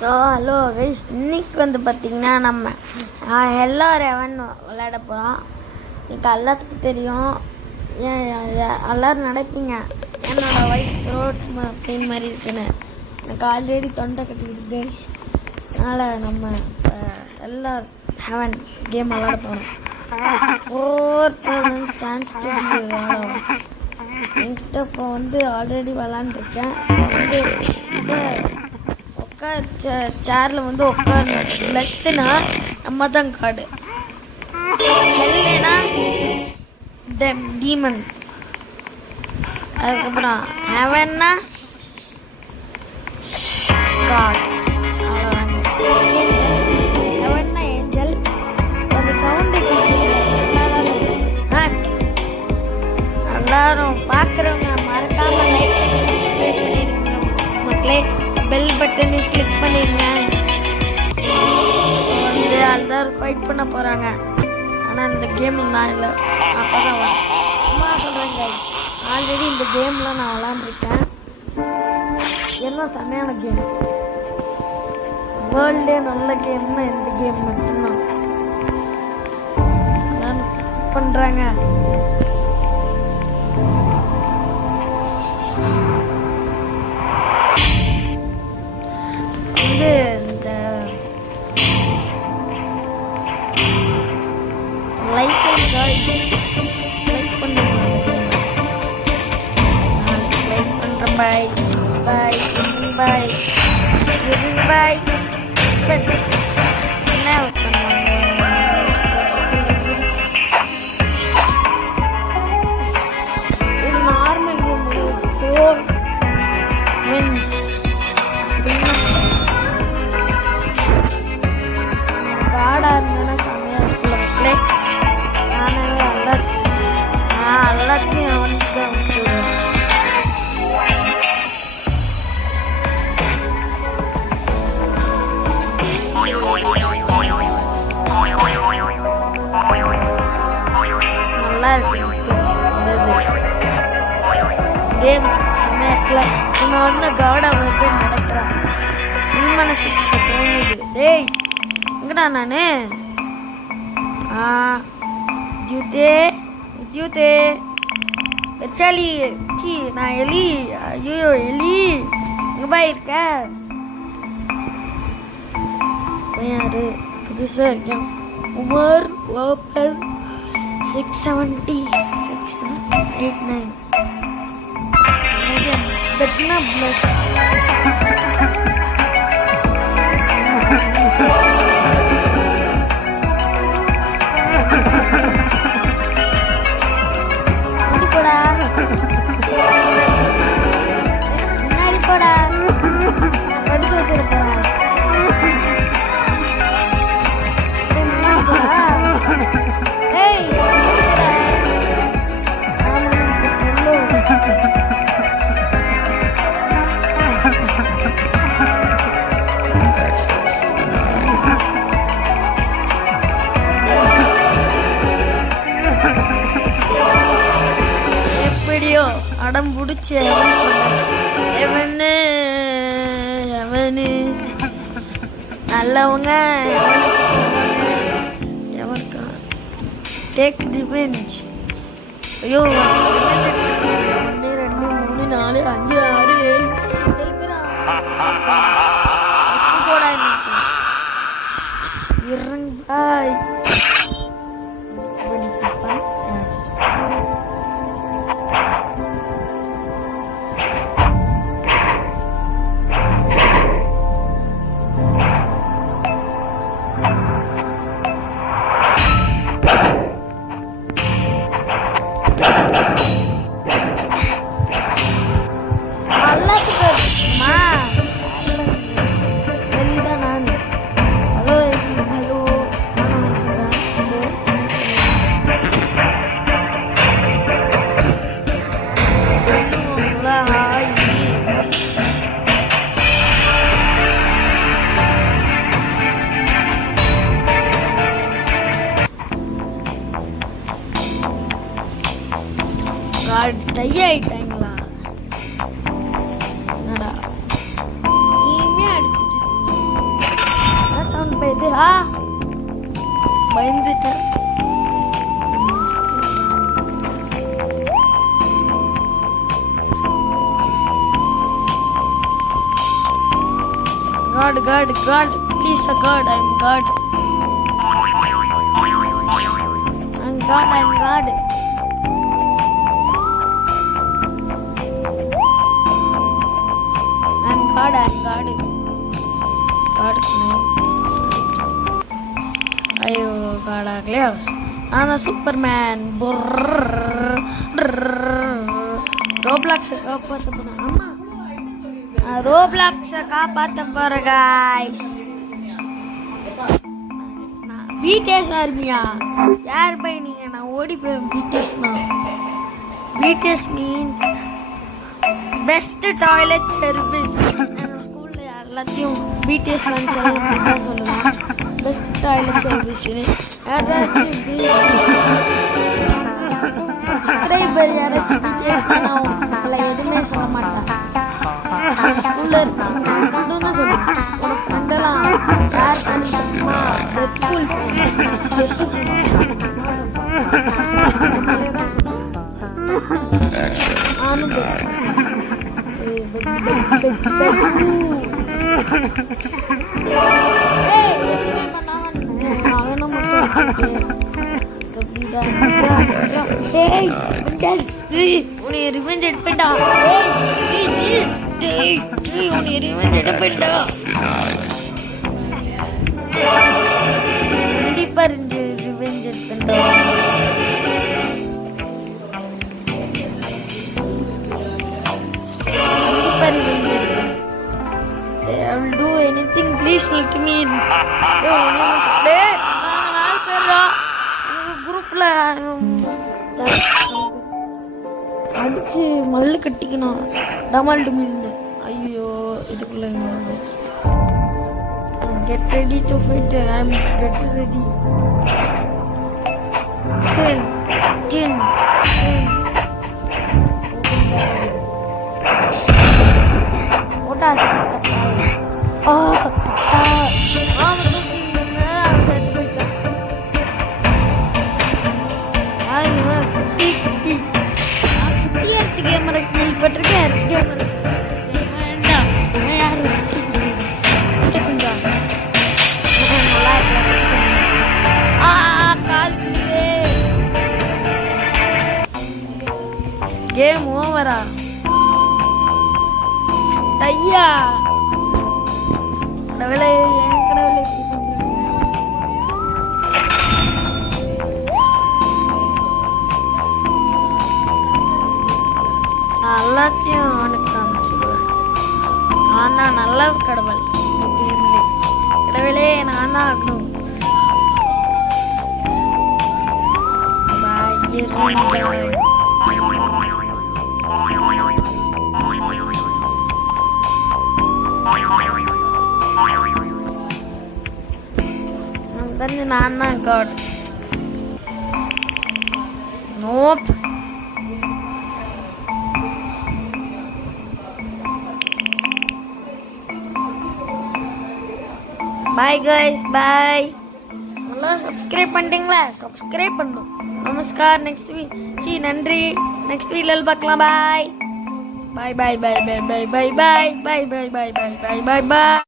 Hello guys, இன்னைக்கு வந்து பார்த்திங்கன்னா நம்ம எல்லாரும் எவன் விளையாட போகிறோம். இன்னைக்கு எல்லாத்துக்கும் தெரியும். ஏன் எல்லோரும் நினைப்பீங்க என்னோட வாய்ஸ் த்ரோட் பெயின் மாதிரி இருக்குன்னு. எனக்கு ஆல்ரெடி தொண்டை கட்டிக்கிட்டு கைஸ். அதனால் நம்ம எல்லோரும் ஹெவன் கேம் விளையாட போகிறோம். 4% சான்ஸ் விளையாடுவோம். என்கிட்ட இப்போ வந்து ஆல்ரெடி விளாண்டுருக்கேன். வந்து உட்கார் சேரில் வந்து உட்கார் லெஸ்ட்னா நம்ம தான் கார்டு. ஹெல்லேனா டீமன். அதுக்கப்புறம் ஹெவன்னா காட். ஹெவன்னா ஏஞ்சல். அந்த சவுண்டு எல்லாரும் பார்க்குறவங்க மறக்காம லைக் அண்ட் சப்ஸ்கிரைப் பண்ணிடுங்க மக்களே. பெல் பட்டனை கிளிக் பண்ணிடுங்க. வந்து எல்லாரும் ஃபைட் பண்ண போகிறாங்க. ஆனால் இந்த கேமில் நான் இல்லை, அப்போ தான் வரேன். சும்மா சொல்கிறேன் கைஸ், ஆல்ரெடி இந்த கேம்லாம் நான் விளாண்டுருக்கேன். என்ன செமையான கேம், வேர்ல்டே நல்ல கேம்னா இந்த கேம் மட்டும்தான். நான் பண்ணுறாங்க. வந்து இந்த லைக் பண்ணுங்க. லைக் பண்ணுறேன். பாய் பாய் பாய் பாய். என்ன இது நார்மல் கேம். ஸோ வின்ஸ் காடாக இருந்தேன்னா செம்மையாக இருக்குல்ல மக்களே. நானே எல்லாத்தையும் வந்து அனுப்பிச்சி விடுவேன். நல்லா இருக்கு கேம், செம்மையாக இருக்குல்ல. நம்ம வந்து காடாக வந்து நடக்கிறோம். மனசுக்கு தோணுது. டேய் எங்கடா நானு? வித்யூத்தே வெச்சாலி. சி நான் எலி. ஐயோ எலி எங்கே பாய் இருக்க? யாரு புதுசாக இருக்கேன்? உமர் ஓப்பர் 670 689 பெட்னா ப்ளஸ். முன்னாடி போடா, படிச்சு வச்சிருப்பேன். எப்படியோ அடம் பிடிச்சி எவனு நல்லவங்க எவனுக்கா டேக் ரிவெஞ்ச். ஐயோ 1 2 3 4 5 6 7 பேர் போடா இறங்காய். டை ஆயிட்டாங்களா? என்னடா நீமே அடிச்சுட்டு பார்த்தீங்களா? பயந்துட்டேன். God, God, God, please, God, I'm God. I'm God, I'm God. I'm God, I'm God. God, ஐயோ காடாகலையா? நான் தான் சூப்பர்மேன். ரோப்ளாக்ஸை காப்பாற்ற போகிறேன். அம்மா ரோப்ளாக்ஸை காப்பாற்ற போகிறேன் காய்ஸ். பிடிஎஸ் ஆர்மியா? யார் பை நீங்கள்? நான் ஓடி போயிடும். பிடிஎஸ் தான். BTS means best toilet service. ஸ்கூலில் எல்லாத்தையும் பிடிஎஸ் லஞ்ச் எல்லாம் சொல்லுவேன். பெஸ்ட் டாய்லெட் சர்வீஸ்னு. யாராச்சும் சப்ஸ்கிரைபர் யாராச்சும் பிடிஎஸ் நான் உங்களை எதுவுமே சொல்ல மாட்டேன். ஸ்கூலில் இருக்காங்க தான் சொல்லுவேன். ஒரு ஃப்ரெண்டெல்லாம் யார் பண்ணிட்டுமா டெத்பூல் நானும் உன்னை ரிவெஞ்ச் எடுப்பேன்டா. உன்னை ரிவெஞ்ச் எடுப்பேன்டா. கண்டிப்பா ரிவெஞ்ச் எடுப்பேன்டா. கண்டிப்பா ரிவெஞ்ச் எடுப்பேன். I will do anything. Please let me. குரூப்ல அடிச்சு மல்லு கட்டிக்கணும். டமால் டுமில்னு. ஐயோ இதுக்குள்ள get ready to fight. I am get ready. ஓட்டாஸ் கேம் ஓவரா? டையா கடவுளே, என் கடவுளே. நான் எல்லாத்தையும் அவனுக்கு காமிச்சிடுவேன். நான் தான் நல்ல கடவுள். கடவுளே நான் தான் ஆகணும். நான் தான் காட். நோப். பாய் கைஸ், பாய். நல்லா சப்ஸ்கிரைப் பண்ணிட்டீங்களா? சப்ஸ்கிரைப் பண்ணணும். நமஸ்கார். நெக்ஸ்ட் வீக் நன்றி. நெக்ஸ்ட் வீடியோவில் பார்க்கலாம். பாய் பாய் பாய் பாய் பாய் பாய் பாய் பாய் பாய் பாய் பாய் பாய் பாய் பாய் பாய்.